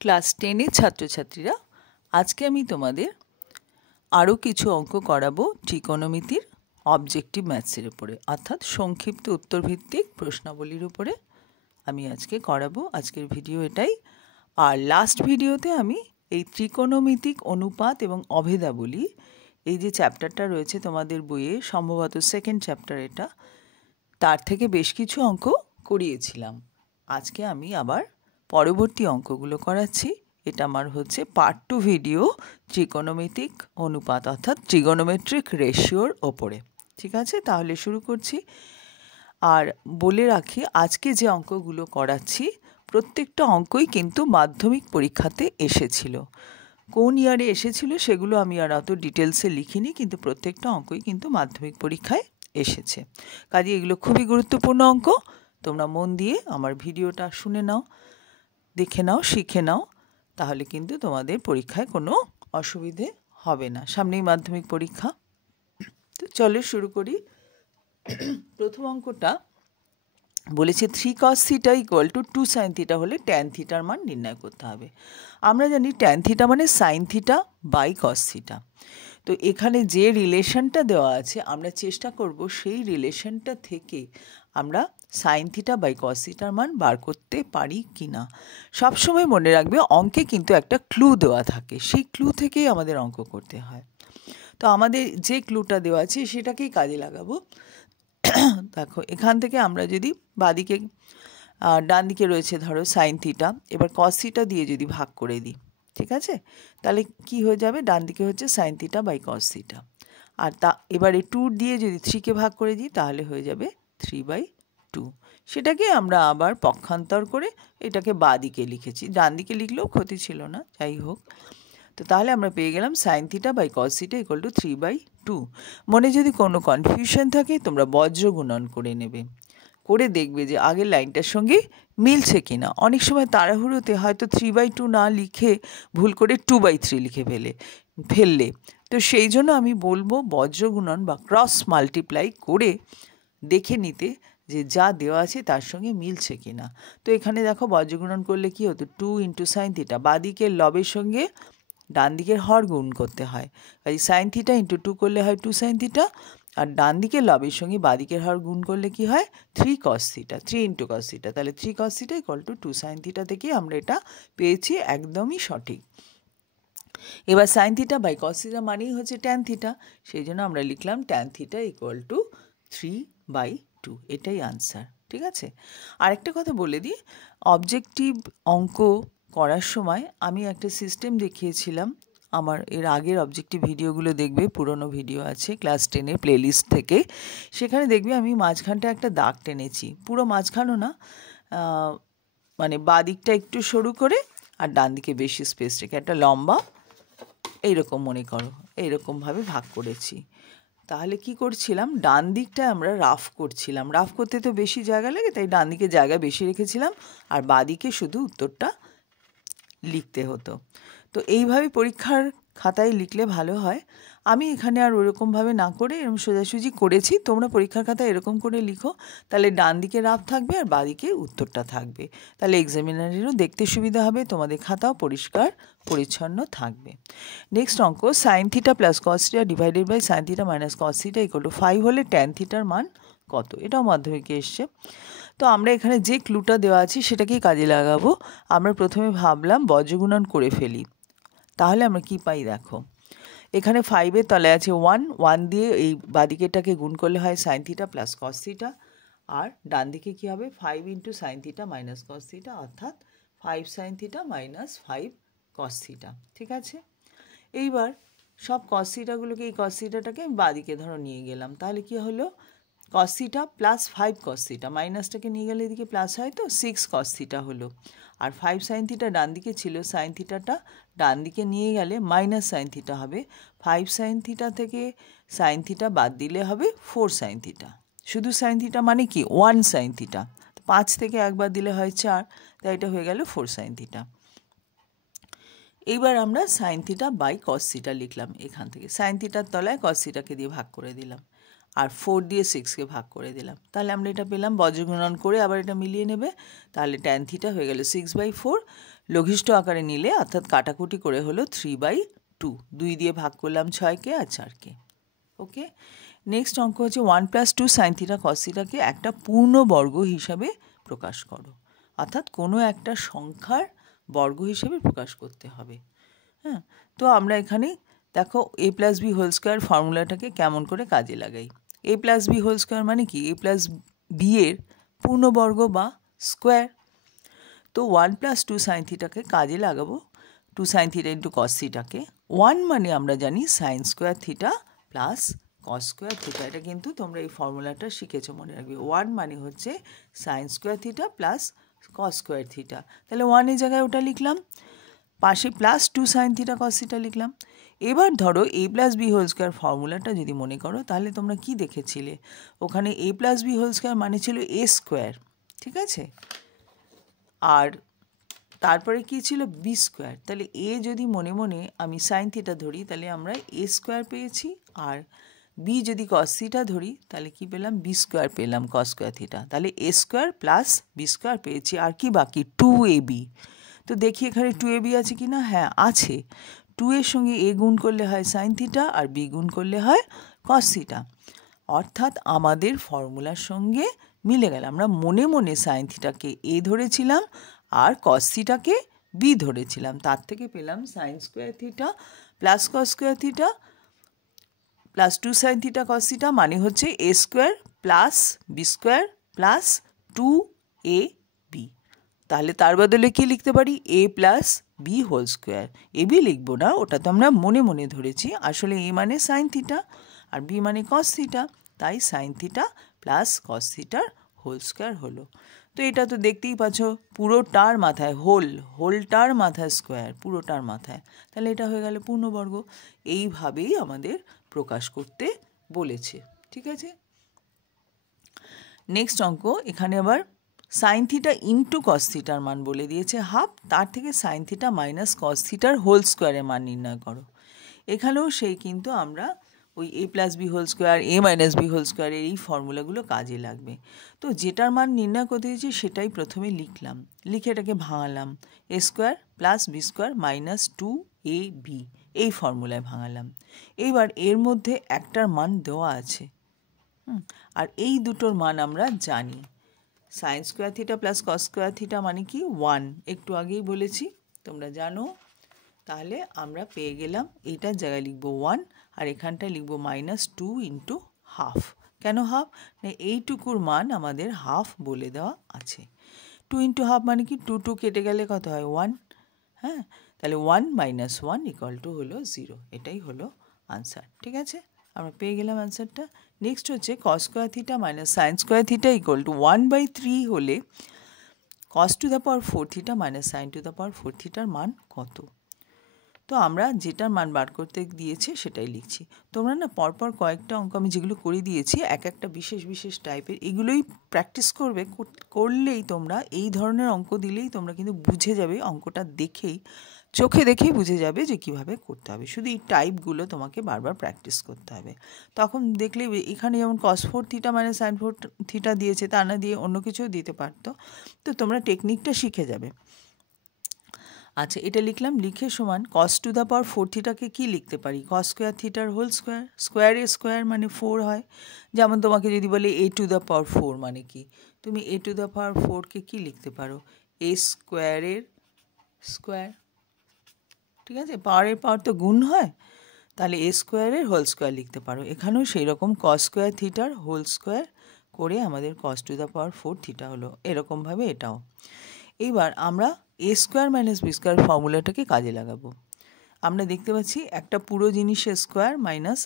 Class 10 এর ছাত্রছাত্রীরা, আজকে আমি তোমাদের আরও কিছু অঙ্ক করাবো ত্রিকোণমিতির অবজেক্টিভ ম্যাথসের উপরে, অর্থাৎ সংক্ষিপ্ত উত্তরভিত্তিক প্রশ্নাবলীর উপরে আমি আজকে করাবো। আজকের ভিডিও এটাই। আর লাস্ট ভিডিওতে আমি এই ত্রিকোণমিতিক অনুপাত এবং অভেদাবলী, এই যে চ্যাপ্টারটা রয়েছে তোমাদের বইয়ে, সম্ভবত সেকেন্ড চ্যাপ্টার এটা, তার থেকে বেশ কিছু অঙ্ক করিয়েছিলাম। আজকে আমি আবার পরবর্তী অঙ্কগুলো করাচ্ছি। এটা আমার হচ্ছে পার্ট 2 ভিডিও ত্রিকোণমিতিক অনুপাত অর্থাৎ ট্রিগোনোমেট্রিক রেশিওর ওপরে। ঠিক আছে, তাহলে শুরু করছি। আর বলে রাখি, আজকে যে অঙ্কগুলো করাচ্ছি প্রত্যেকটা অঙ্কই কিন্তু মাধ্যমিক পরীক্ষাতে এসেছিল। কোন ইয়ারে এসেছিল সেগুলো আমি আর অত ডিটেলসে লিখিনি, কিন্তু প্রত্যেকটা অঙ্কই কিন্তু মাধ্যমিক পরীক্ষায় এসেছে। কাজে এগুলো খুবই গুরুত্বপূর্ণ অঙ্ক। তোমরা মন দিয়ে আমার ভিডিওটা শুনে নাও, দেখে নাও, শিখে নাও, তাহলে কিন্তু তোমাদের পরীক্ষায় কোনো অসুবিধে হবে না। সামনেই মাধ্যমিক পরীক্ষা। তো চলো শুরু করি। প্রথম অঙ্কটা বলেছে 3 cos theta equal to 2 sin theta হলে ট্যান থিটার মান নির্ণয় করতে হবে। আমরা জানি ট্যান থিটা মানে sine theta by cos theta. তো এখানে যে রিলেশনটা দেওয়া আছে আমরা চেষ্টা করব সেই রিলেশনটা থেকে আমরা সাইন থিটা বাই কস থিটার মান বার করতে পারি কি না। সবসময় মনে রাখবে অঙ্কে কিন্তু একটা ক্লু দেওয়া থাকে, সেই ক্লু থেকেই আমাদের অঙ্ক করতে হয়। তো আমাদের যে ক্লুটা দেওয়া আছে সেটাকেই কাজে লাগাবো। দেখো, এখান থেকে আমরা যদি বাদিকে ডান দিকে রয়েছে ধরো সাইন থিটা, এবার কস থিটা দিয়ে যদি ভাগ করে দিই, ঠিক আছে, তাহলে কি হয়ে যাবে, ডান দিকে হচ্ছে sine theta by cos theta. আর এবারে 2 দিয়ে যদি 3কে ভাগ করে দিই তাহলে হয়ে যাবে 3/2। সেটাকে আমরা আবার পক্ষান্তর করে এটাকে বাদিকে লিখেছি, ডান দিকে লিখলেও ক্ষতি ছিল না, যাই হোক। তো তাহলে আমরা পেয়ে গেলাম sine theta by cos theta equal to 3/2। মনে যদি কোনো কনফিউশন থাকে তোমরা বজ্র গুণন করে নেবে, করে দেখবে যে আগের লাইনটার সঙ্গে মিলছে কিনা। অনেক সময় তাড়াহুড়োতে হয়তো 3/2 না লিখে ভুল করে 2/3 লিখে ফেললে, তো সেই জন্য আমি বলবো বজ্র গুণন বা ক্রস মাল্টিপ্লাই করে দেখে নিতে যে যা দেওয়া আছে তার সঙ্গে মিলছে কিনা। তো এখানে দেখো বজ্র গুণন করলে কি হতো, 2 ইন্টু সাইন থিটা, বাদিকের লবের সঙ্গে ডান দিকের হর গুণ করতে হয়। এই সাইন থিটা ইন্টু 2 করলে হয় 2 সাইন থিটা, আর ডান দিকের লবের সঙ্গে বাদিকের হর গুণ করলে কি হয় 3 cos theta, 3 into cos theta. তাহলে 3 cos theta equal to 2 sine theta থেকে আমরা এটা পেয়েছি, একদমই সঠিক। এবার sine theta by cos theta মানেই হচ্ছে ট্যান থিটা, সেই জন্য আমরা লিখলাম ট্যান থিটা ইকুয়াল টু 3/2। এটাই আনসার। ঠিক আছে, আরেকটা কথা বলে দিই, অবজেক্টিভ অঙ্ক করার সময় আমি একটা সিস্টেম দেখিয়েছিলাম। আমার এর আগের অবজেক্টিভ ভিডিওগুলো দেখবে, পুরনো ভিডিও আছে ক্লাস 10-এর প্লেলিস্ট থেকে, সেখানে দেখবে আমি মাঝখানটা একটা দাগ টেনেছি, পুরো মাঝখানও না, মানে বাদিকটা একটু সরু করে আর ডান দিকে বেশি স্পেস রেখে একটা লম্বা, এইরকম মনে করো, এইরকমভাবে ভাগ করেছি। তাহলে কি করছিলাম, ডান দিকটা আমরা রাফ করছিলাম, রাফ করতে তো বেশি জায়গা লাগে, তাই ডান দিকে জায়গা বেশি রেখেছিলাম, আর বাদিকে শুধু উত্তরটা লিখতে হতো। তো এইভাবে পরীক্ষার খাতায় লিখলে ভালো হয়। আমি এখানে আর ওরকমভাবে না করে এরকম সোজাসুজি করেছি, তোমরা পরীক্ষার খাতায় এরকম করে লিখো, তাহলে ডান দিকে রাফ থাকবে আর বাদিকে উত্তরটা থাকবে, তাহলে এক্সামিনারেরও দেখতে সুবিধা হবে, তোমাদের খাতাও পরিষ্কার পরিচ্ছন্ন থাকবে। নেক্সট অঙ্ক, sine theta plus cos theta divided by sine theta minus cos theta equal to 5 হলে ট্যান থিটার মান কত। এটাও মাধ্যমিকে এসছে। তো আমরা এখানে যে ক্লুটা দেওয়া আছে সেটাকেই কাজে লাগাবো। আমরা প্রথমে ভাবলাম বজ্রগুণন করে ফেলি, তাহলে আমরা কি পাই দেখো, এখানে 5-এর তলায় আছে 1 দিয়ে এই বাদিকেটাকে গুণ করলে হয় sine theta plus cos theta, আর ডান দিকে কী হবে 5 into sine theta minus cos theta, অর্থাৎ 5 sine theta minus 5 cos theta. ঠিক আছে, এইবার সব কস থিটাগুলোকে, এই কস থিটাটাকে বাদিকে ধরো নিয়ে গেলাম, তাহলে কি হলো, cos theta plus 5 cos theta, মাইনাসটাকে নিয়ে গেলে এদিকে প্লাস হয়, তো 6 কস থিটা হলো। আর 5 সাইন থিটা ডান দিকে ছিল, সাইন থিটাটা ডান দিকে নিয়ে গেলে মাইনাস সাইন থিটা হবে। 5 সাইন থিটা থেকে সাইন থিটা বাদ দিলে হবে 4 সাইন থিটা। শুধু সাইন থিটা মানে কি 1 সাইন থিটা, 5 থেকে একবার দিলে হয় 4, তাই এটা হয়ে গেল 4 সাইন থিটা। এইবার আমরা sine theta by cos theta লিখলাম, এখান থেকে সাইন থিটার তলায় কস থিটাকে দিয়ে ভাগ করে দিলাম, আর 4 দিয়ে 6কে ভাগ করে দিলাম, তাহলে আমরা এটা পেলাম। বজ্রগুণন করে আবার এটা মিলিয়ে নেবে, তাহলে ট্যান থিটা হয়ে গেল 6/4, লঘিষ্ঠ আকারে নিলে অর্থাৎ কাটাকুটি করে হলো 3/2, 2 দিয়ে ভাগ করলাম 6কে আর 4কে। ওকে, নেক্সট অঙ্ক হচ্ছে 1+2 sin থিটা cos থিটাকে একটা পূর্ণবর্গ হিসাবে প্রকাশ করো, অর্থাৎ কোনো একটা সংখ্যার বর্গ হিসেবে প্রকাশ করতে হবে। হ্যাঁ, তো আমরা এখানে দেখো a+b² ফর্মুলাটাকে কেমন করে কাজে লাগাই। a+b² মানে কি, a+b এর পূর্ণবর্গ বা স্কোয়ার। তো 1+2 sin থিটাকে কাজে লাগাবো 2 sin থিটা ইন্টু cos থিটাকে। 1 মানে আমরা জানি sin square theta plus cos square theta. এটা কিন্তু তোমরা এই ফর্মুলাটা শিখেছো, মনে রাখবে। 1 মানে হচ্ছে sin square theta plus cos square theta. তাহলে 1 এর জায়গায় ওটা লিখলাম, পাশে plus 2 sin theta cos theta লিখলাম। এবার ধরো a+b² ফর্মুলাটা যদি মনে করো, তাহলে তোমরা কি দেখেছিলে, ওখানে a+b² মানে ছিল a স্কোয়ার, ঠিক আছে, আর তারপরে কি ছিল বি স্কোয়ার। তাহলে এ যদি মনে মনে আমি সাইন থিটা ধরি, তাহলে আমরা এ স্কোয়ার পেয়েছি, আর বি যদি কস থিটা ধরি, তাহলে কি পেলাম, বি স্কোয়ার পেলাম কস স্কোয়ার থিটা। তাহলে এ স্কোয়ার প্লাস বি স্কোয়ার পেয়েছি, আর কি বাকি 2ab। তো দেখি এখানে 2ab আছে কি না, হ্যাঁ আছে। 2 এর সঙ্গে এ গুণ করলে হয় সাইন থিটা, আর বি গুণ করলে হয় কস থিটা, অর্থাৎ আমাদের ফর্মুলার সঙ্গে মিলে গেল। আমরা মনে মনে সাইন থিটাকে এ ধরেছিলাম আর কস থিটাকে বি ধরেছিলাম, তার থেকে পেলাম sine square theta plus cos square theta plus 2 sin theta cos theta মানে হচ্ছে a square plus B square plus 2ab। তাহলে তার বদলে কি লিখতে পারি, a plus B whole square. A B লিখবো না, ওটা তো আমরা মনে মনে ধরেছি। আসলে a মানে সাইন থিটা আর বি মানে cos থিটা, তাই সাইন থিটা প্লাস cos থিটার হোল স্কোয়ার হলো। তো এটা তো দেখতেই পাচ্ছ, পুরোটার মাথায় হোলটার মাথায় স্কোয়ার, পুরোটার মাথায়, তাহলে এটা হয়ে গেল পূর্ণবর্গ। এইভাবেই আমাদের প্রকাশ করতে বলেছে, ঠিক আছে। নেক্সট অঙ্ক, এখানে আবার সাইন থিটা ইন্টু কস থিটার মান বলে দিয়েছে হাফ, তার থেকে সাইন থিটা মাইনাস কস থিটার হোল স্কোয়ারের মান নির্ণয় করো। এখানেও সেই কিন্তু আমরা ওই a+b² a-b² এই ফর্মুলাগুলো কাজে লাগবে। তো যেটার মান নির্ণয় করতে দিয়েছি সেটাই প্রথমে লিখলাম, লিখে এটাকে ভাঙালাম, a square plus B square minus 2ab এই ফর্মুলায় ভাঙালাম। এইবার এর মধ্যে একটার মান দেওয়া আছে, আর এই দুটোর মান আমরা জানি। Sign square theta plus cos square theta মানে কি 1, একটু আগেই বলেছি, তোমরা জানো। তাহলে আমরা পেয়ে গেলাম, এইটার জায়গায় লিখবো 1 আর এখানটায় লিখবো -2 ইন্টু হাফ। কেন হাফ, না এইটুকুর মান আমাদের হাফ বলে দেওয়া আছে। 2 ইন্টু হাফ মানে কি 2 2 কেটে গেলে কত হয় 1, হ্যাঁ, তাহলে 1 - 1 = হলো 0। এটাই হলো আনসার, ঠিক আছে, আমরা পেয়ে গেলাম আনসারটা। নেক্সট হচ্ছে cos square theta minus sine square theta = 1/3 হলে cos to the power 4 theta minus sine two the power 4 থিটার মান কত। তো আমরা যেটার মান বার করতে দিয়েছে সেটাই লিখছি। তোমরা না পরপর কয়েকটা অঙ্ক আমি যেগুলো করে দিয়েছি, এক একটা বিশেষ বিশেষ টাইপের, এগুলোই প্র্যাকটিস করবে, করলেই তোমরা এই ধরনের অঙ্ক দিলেই তোমরা কিন্তু বুঝে যাবে, অঙ্কটা দেখেই চোখে দেখেই বুঝে যাবে যে কিভাবে করতে হবে। শুধু এই টাইপগুলো তোমাকে বারবার প্র্যাকটিস করতে হবে। তখন দেখলে এখানে যেমন cos 4 থিটা মানে sin 4 থিটা দিয়েছে, তা না দিয়ে অন্য কিছুও দিতে পারতো। তো তোমরা টেকনিকটা শিখে যাবে। আচ্ছা, এটা লিখলাম, লিখে সমান cos টু দ্য পাওয়ার 4 থিটাকে কী লিখতে পারি, cos স্কোয়ার থিটার হোল স্কোয়ার। স্কোয়ারের স্কোয়ার মানে 4 হয়। যেমন তোমাকে যদি বলে a টু দ্য পাওয়ার 4 মানে কি, তুমি a টু দ্য পাওয়ার 4কে কী লিখতে পারো, a স্কোয়ারের স্কোয়ার, ঠিক আছে, পাওয়ারের পাওয়ার তো গুণ হয়, তাহলে a স্কোয়ারের হোল স্কোয়ার লিখতে পারো। এখানেও সেই রকম cos স্কোয়ার থিটার হোল স্কোয়ার করে আমাদের cos to the power 4 theta হলো, এরকমভাবে এটাও। এইবার আমরা a square minus B square ফর্মুলাটাকে কাজে লাগাবো। আমরা দেখতে পাচ্ছি একটা পুরো জিনিসের স্কোয়ার মাইনাস,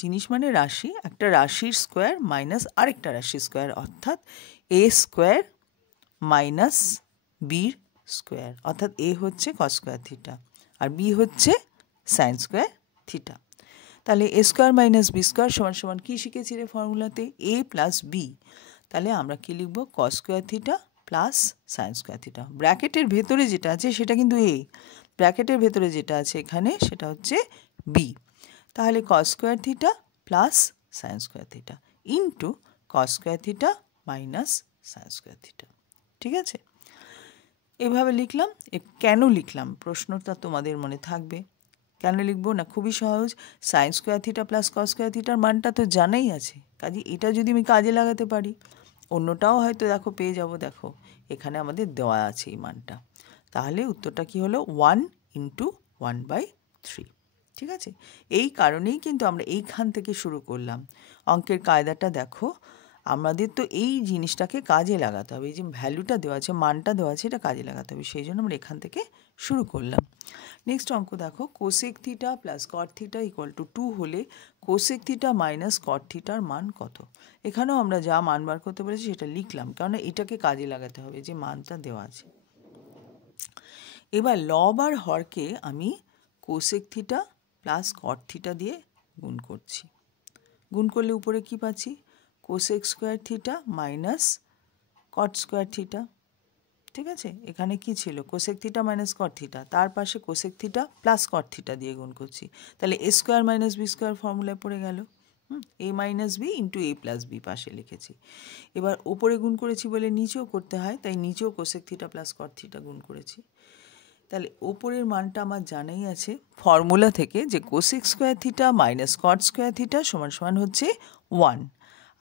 জিনিস মানে রাশি, একটা রাশির স্কোয়ার মাইনাস আরেকটা রাশির স্কোয়ার, অর্থাৎ a স্কোয়ার মাইনাস বির স্কোয়ার, অর্থাৎ a হচ্ছে cos স্কোয়ার থিটা আর b হচ্ছে সাইন স্কোয়ার থিটা। তাহলে a square minus B square সমান সমান কী শিখেছি রে ফর্মুলাতে, a প্লাস বি। তাহলে আমরা কী লিখবো, cos square theta plus sign square theta. ব্র্যাকেটের ভেতরে যেটা আছে সেটা কিন্তু a, ব্র্যাকেটের ভেতরে যেটা আছে এখানে সেটা হচ্ছে b। তাহলে cos square theta plus sign square theta into cos square theta minus sine square theta, ঠিক আছে। এভাবে লিখলাম। কেন লিখলাম প্রশ্নটা তোমাদের মনে থাকবে। কেন লিখবো না, খুবই সহজ। Sign square theta plus cos square থিটার মানটা তো জানাই আছে, কাজে এটা যদি আমি কাজে লাগাতে পারি অন্যটাও হয়তো দেখো পেয়ে যাব। দেখো এখানে আমাদের দেওয়া আছে এই মানটা, তাহলে উত্তরটা কি হলো 1/1/3। ঠিক আছে, এই কারণেই কিন্তু আমরা এইখান থেকে শুরু করলাম। অঙ্কের কায়দাটা দেখো, আমাদের তো এই জিনিসটাকে কাজে লাগাতে হবে। এই যে ভ্যালুটা দেওয়া আছে, মানটা দেওয়া আছে, এটা কাজে লাগাতে হবে, সেই জন্য আমরা এখান থেকে শুরু করলাম। নেক্সট অঙ্ক দেখো, cosec theta plus cot theta equal to 2 হলে কোসেক থিটা মাইনাস কট থিটার মান কত? এখানেও আমরা যা মান বার করতে পেরেছি সেটা লিখলাম, কারণ এটাকে কাজে লাগাতে হবে যে মানটা দেওয়া আছে। এবার লব আর হরকে আমি cosec theta plus cot theta দিয়ে গুণ করছি। গুণ করলে উপরে কি পাচ্ছি? Cosec square theta minus cot square theta. ঠিক আছে, এখানে কি ছিল? কোসেক থিটা মাইনাস কট থিটা, তার পাশে cosec theta plus cot theta দিয়ে গুণ করছি, তাহলে এ স্কোয়ার মাইনাস বি স্কোয়ার ফর্মুলায় পড়ে গেল। এ মাইনাস বি ইন্টু এ প্লাস বি পাশে লিখেছি। এবার ওপরে গুণ করেছি বলে নিচেও করতে হয়, তাই নিচেও cosec theta plus cot theta গুণ করেছি। তাহলে ওপরের মানটা আমার জানাই আছে ফর্মুলা থেকে, যে cosec square theta minus cot square theta সমান সমান হচ্ছে 1,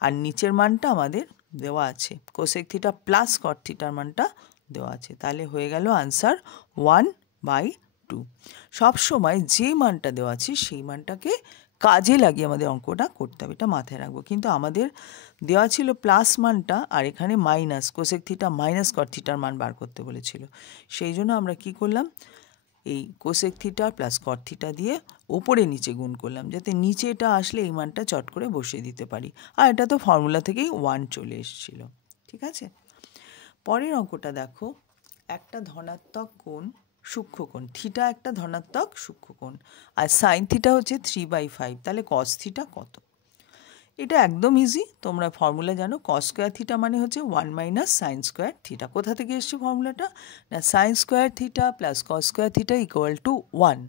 আর নিচের মানটা আমাদের দেওয়া আছে, কোসেক থিটা প্লাস কট থিটার মানটা দেওয়া আছে। তাহলে হয়ে গেল আনসার 1/2। সবসময় যে মানটা দেওয়া আছে সেই মানটাকে কাজে লাগিয়ে আমাদের অঙ্কটা করতে হবে, এটা মাথায় রাখবো। কিন্তু আমাদের দেওয়া ছিল প্লাস মানটা, আর এখানে মাইনাস কোসেক থিটা মাইনাস কট থিটার মান বার করতে বলেছিল। সেই জন্য আমরা কি করলাম, এই cosec theta plus cot theta দিয়ে ওপরে নিচে গুণ করলাম, যাতে নিচে এটা আসলে এই মানটা চট করে বসিয়ে দিতে পারি। আর এটা তো ফর্মুলা থেকেই 1 চলে এসেছিল। ঠিক আছে, পরের অঙ্কটা দেখো, একটা ধনাত্মক কোণ সূক্ষ্মকোণ থিটা একটা ধনাত্মক সূক্ষ্মকোণ, আর সাইন থিটা হচ্ছে 3/5, তাহলে কস থিটা কত? এটা একদম ইজি, তোমরা ফর্মুলা জানো। কস স্কোয়ার থিটা মানে হচ্ছে 1 মাইনাস সাইন স্কোয়ার থিটা। কোথা থেকে এসছে ফর্মুলাটা? না, sign square theta plus cos square theta equal two 1,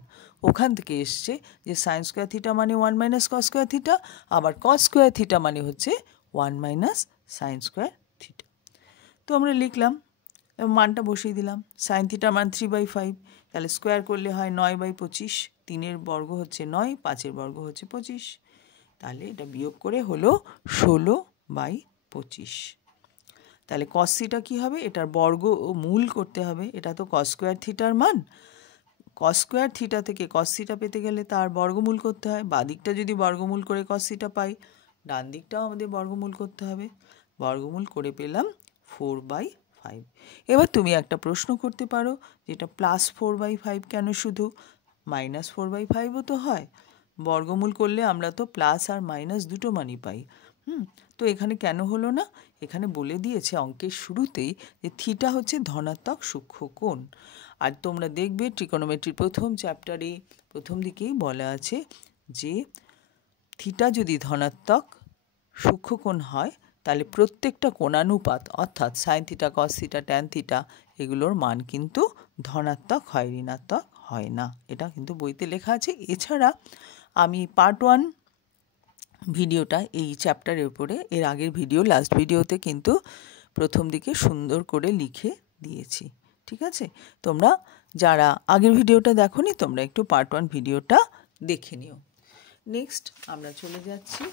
ওখান থেকে এসছে যে সাইন স্কোয়ার থিটা মানে 1 মাইনাস কস স্কোয়ার থিটা, আবার কস স্কোয়ার থিটা মানে হচ্ছে 1 মাইনাস সাইন স্কোয়ার থিটা। তো আমরা লিখলাম, মানটা বসিয়ে দিলাম। সাইন থিটার মান 3/5, তাহলে স্কোয়ার করলে হয় 9/25, 3-এর বর্গ হচ্ছে 9, 5-এর বর্গ হচ্ছে 25, তাহলে এটা বিয়োগ করে হলো 16/25। তাহলে কস থিটা কী হবে? এটার বর্গ ও মূল করতে হবে, এটা তো কস স্কোয়ার থিটার মান। কস স্কোয়ার থিটা থেকে কস থিটা পেতে গেলে তার বর্গমূল করতে হয়। বাঁ দিকটা যদি বর্গমূল করে কস থিটা পাই, ডান দিকটাও আমাদের বর্গমূল করতে হবে। বর্গমূল করে পেলাম 4/5। এবার তুমি একটা প্রশ্ন করতে পারো, যেটা +4/5 কেন শুধু? -4/5ও তো হয়। বর্গমূল করলে আমরা তো প্লাস আর মাইনাস দুটো মানই পাই। তো এখানে কেন হলো না? এখানে বলে দিয়েছে অঙ্কের শুরুতেই যে থিটা হচ্ছে ধনাত্মক সূক্ষ্মকোণ। আর তোমরা দেখবে ট্রিকোনোমেট্রির প্রথম চ্যাপ্টারে প্রথম দিকেই বলা আছে যে থিটা যদি ধনাত্মক সূক্ষ্মকোণ হয় তাহলে প্রত্যেকটা কোণানুপাত, অর্থাৎ সাইন থিটা, কস থিটা, ট্যান থিটা, এগুলোর মান কিন্তু ধনাত্মক হয়, ঋণাত্মক হয় না। এটা কিন্তু বইতে লেখা আছে। এছাড়া আমি পার্ট 1 ভিডিওটা এই চ্যাপ্টারের উপরে, এর আগের ভিডিও, লাস্ট ভিডিওতে কিন্তু প্রথম দিকে সুন্দর করে লিখে দিয়েছি। ঠিক আছে, তোমরা যারা আগের ভিডিওটা দেখোনি তোমরা একটু পার্ট 1 ভিডিওটা দেখে নিও। নেক্সট আমরা চলে যাচ্ছি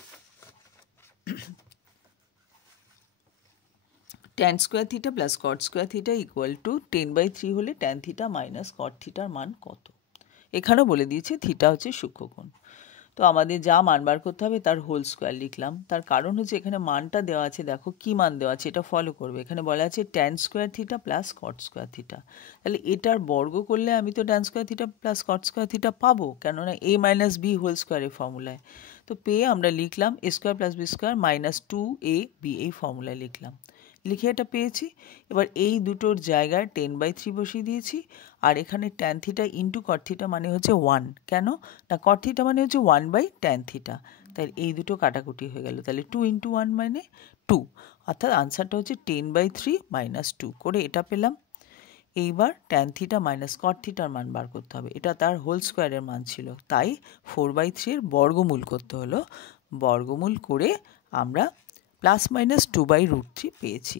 tan square theta plus cot square theta equal two 10/3 হলে ট্যান থিটা মাইনাস কট থিটার মান কত? এখানেও বলে দিয়েছে থিটা হচ্ছে সূক্ষ্মকোণ। তো আমাদের যা মান বার করতে হবে তার হোল স্কোয়ার লিখলাম। তার কারণ হচ্ছে এখানে মানটা দেওয়া আছে, দেখো কি মান দেওয়া আছে, এটা ফলো করবে। এখানে বলা আছে tan square theta plus cot square theta, তাহলে এটার বর্গ করলে আমি তো tan square theta plus cot square theta পাবো, কেননা a মাইনাস বি হোল স্কোয়ারের ফর্মুলায়। তো পেয়ে আমরা লিখলাম a square plus B square minus 2ab, এই ফর্মুলায় লিখলাম। লিখে এটা পেয়েছি। এবার এই দুটোর জায়গায় 10/3 বসিয়ে দিয়েছি, আর এখানে tan theta into cot theta মানে হচ্ছে 1, কেন না কট থিটা মানে হচ্ছে 1/tan থিটা, তাই এই দুটো কাটাকুটি হয়ে গেল। তাহলে 2 × 1 মানে 2, অর্থাৎ আনসারটা হচ্ছে 10/3 মাইনাস 2 করে এটা পেলাম। এইবার ট্যান থিটা মাইনাস কট থিটার মান বার করতে হবে, এটা তার হোল স্কোয়ারের মান ছিল, তাই 4/3 এর বর্গমূল করতে হলো। বর্গমূল করে আমরা +- 2/√3 পেয়েছি।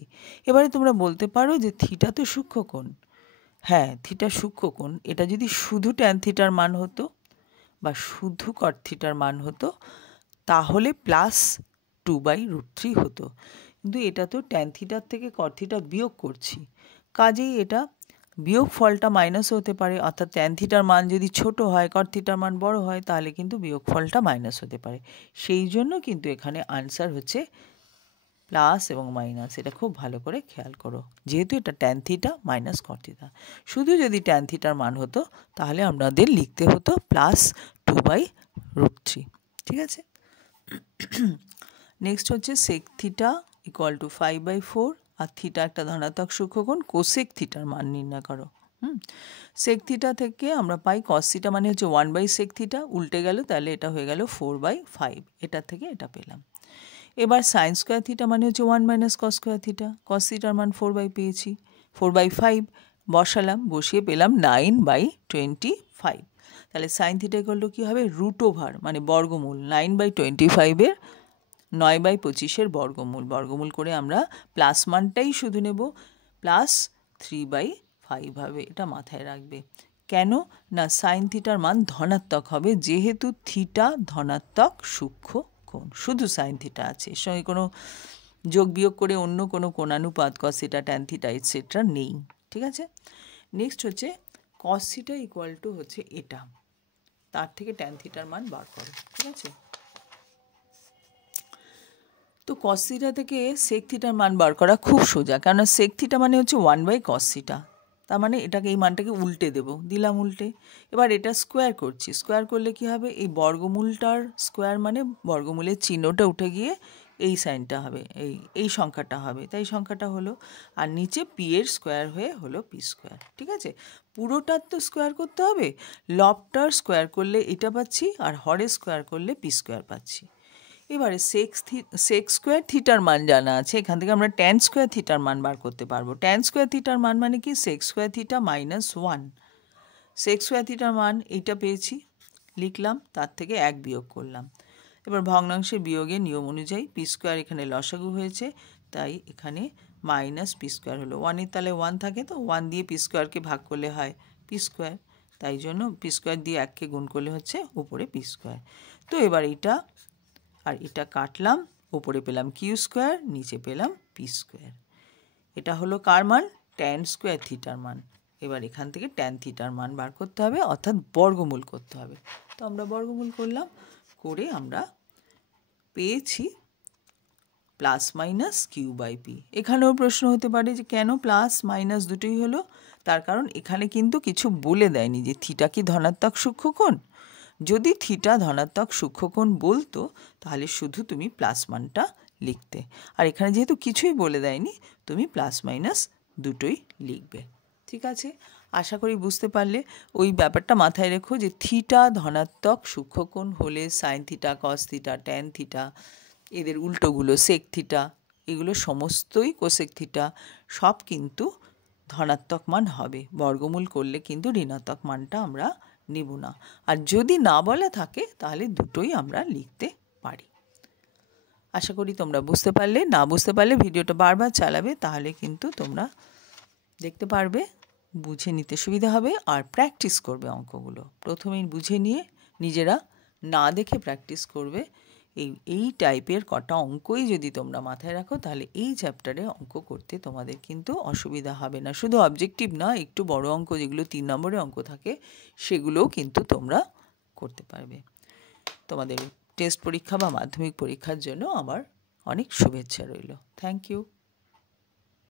এবারে তোমরা বলতে পারো যে থিটা তো সূক্ষ্মকোণ, হ্যাঁ, থিটা সূক্ষ্মকোণ, এটা যদি শুধু ট্যান থিটার মান হতো বা শুধু কট থিটার মান হতো তাহলে +2/√3 হতো, কিন্তু এটা তো ট্যান থিটার থেকে কট থিটা বিয়োগ করছি, কাজেই এটা বিয়োগ ফলটা মাইনাস হতে পারে, অর্থাৎ ট্যান থিটার মান যদি ছোট হয় কট থিটার মান বড় হয় তাহলে কিন্তু বিয়োগ ফলটা মাইনাস হতে পারে। সেই জন্য কিন্তু এখানে আনসার হচ্ছে প্লাস এবং মাইনাস, এটা খুব ভালো করে খেয়াল করো, যেহেতু এটা ট্যান থিটা মাইনাস কট থিটা। শুধু যদি ট্যান থিটার মান হতো তাহলে আমাদের লিখতে হতো +2/√3, ঠিক আছে। নেক্সট হচ্ছে সেক থিটা = 5/4, আর থিটা একটা ধনাত্মক সূক্ষ্মকোণ, কোসেক থিটার মান নির্ণয় করো। সেক থিটা থেকে আমরা পাই কস থিটা মানে হচ্ছে 1/sec থিটা, উল্টে গেল তাহলে এটা হয়ে গেল 4/5, এটা থেকে এটা পেলাম। এবার সাইন স্কোয়ার থিটা মানে হচ্ছে 1 - cos স্কোয়ার থিটা, কস থিটার মান 4 পেয়েছি, 4/5 বসালাম, বসিয়ে পেলাম 9/25। তাহলে সাইন থিটা করলো কী হবে, √ওভার মানে বর্গমূল 9/25-এর 9/25-এর বর্গমূল করে আমরা প্লাস মানটাই শুধু নেব, +3/5 হবে, এটা মাথায় রাখবে। কেন না সাইন থিটার মান ধনাত্মক হবে, যেহেতু থিটা ধনাত্মক সূক্ষ্ম কোণ, শুধু সাইন থিটা আছে, এর সঙ্গে কোনো যোগ বিয়োগ করে অন্য কোনো কোণানুপাত cos theta tan theta etcetera নেই, ঠিক আছে। নেক্সট হচ্ছে কস থিটা = হচ্ছে এটা, তার থেকে ট্যান থিটার মান বার করো, ঠিক আছে। তো কস থিটা থেকে সেক থিটার মান বার করা খুব সোজা, কেননা সেক থিটা মানে হচ্ছে 1/cos থিটা, তার মানে এটাকে এই মানটাকে উল্টে দেব, দিলাম উল্টে। এবার এটা স্কোয়ার করছি, স্কোয়ার করলে কি হবে, এই বর্গমূলটার স্কোয়ার মানে বর্গমূলের চিহ্নটা উঠে গিয়ে এই সাইনটা হবে, এই সংখ্যাটা হবে, তাই সংখ্যাটা হলো, আর নিচে পি এর স্কোয়ার হয়ে হলো p², ঠিক আছে। পুরোটার তো স্কোয়ার করতে হবে, লবটার স্কোয়ার করলে এটা পাচ্ছি, আর হরের স্কোয়ার করলে p² পাচ্ছি। এবারে সেক স্কোয়ার থিটার মান জানা আছে, এখান থেকে আমরা ট্যান স্কোয়ার থিটার মান বার করতে পারবো। ট্যান স্কোয়ার থিটার মান মানে কি, sec square theta -1। Sec square থিটার মান এইটা পেয়েছি, লিখলাম, তার থেকে 1 বিয়োগ করলাম। এবার ভগ্নাংশের বিয়োগের নিয়ম অনুযায়ী p² এখানে লসাগু হয়েছে, তাই এখানে -p² হলো। 1-এর তাহলে 1 থাকে, তো 1 দিয়ে p²কে ভাগ করলে হয় p², তাই জন্য p² দিয়ে 1কে গুণ করলে হচ্ছে উপরে p²। তো এবার এটা আর এটা কাটলাম, উপরে পেলাম q², নিচে পেলাম p²। এটা হলো কার মান, ট্যান স্কোয়ার থিটার মান। এবার এখান থেকে ট্যান থিটার মান বার করতে হবে, অর্থাৎ বর্গমূল করতে হবে। তো আমরা বর্গমূল করলাম, করে আমরা পেয়েছি +-q/p। এখানেও প্রশ্ন হতে পারে যে কেন প্লাস মাইনাস দুটোই হলো, তার কারণ এখানে কিন্তু কিছু বলে দেয়নি যে থিটা কি ধনাত্মক সূক্ষ্মকোণ। যদি থিটা ধনাত্মক সূক্ষ্মকোণ বলতো তাহলে শুধু তুমি প্লাস মানটা লিখতে, আর এখানে যেহেতু কিছুই বলে দেয়নি তুমি প্লাস মাইনাস দুটোই লিখবে, ঠিক আছে। আশা করি বুঝতে পারলে। ওই ব্যাপারটা মাথায় রেখো যে থিটা ধনাত্মক সূক্ষ্মকোণ হলে সাইন থিটা, কস থিটা, ট্যান থিটা, এদের উল্টোগুলো সেক থিটা, এগুলো সমস্তই কোসেক থিটা, সব কিন্তু ধনাত্মক মান হবে। বর্গমূল করলে কিন্তু ঋণাত্মক মানটা আমরা নেব না, আর যদি না বলা থাকে তাহলে দুটোই আমরা লিখতে পারি। আশা করি তোমরা বুঝতে পারলে। না বুঝতে পারলে ভিডিওটা বারবার চালাবে, তাহলে কিন্তু তোমরা দেখতে পারবে, বুঝে নিতে সুবিধা হবে, আর প্র্যাকটিস করবে অঙ্কগুলো। প্রথমেই বুঝে নিয়ে নিজেরা না দেখে প্র্যাকটিস করবে। এই টাইপের কটা অঙ্কই যদি তোমরা মাথায় রাখো তাহলে এই চ্যাপ্টারে অঙ্ক করতে তোমাদের কিন্তু অসুবিধা হবে না। শুধু অবজেক্টিভ না, একটু বড় অঙ্ক যেগুলো 3 নম্বরের অঙ্ক থাকে সেগুলোও কিন্তু তোমরা করতে পারবে। তোমাদের টেস্ট পরীক্ষা বা মাধ্যমিক পরীক্ষার জন্য আমার অনেক শুভেচ্ছা রইল। Thank you.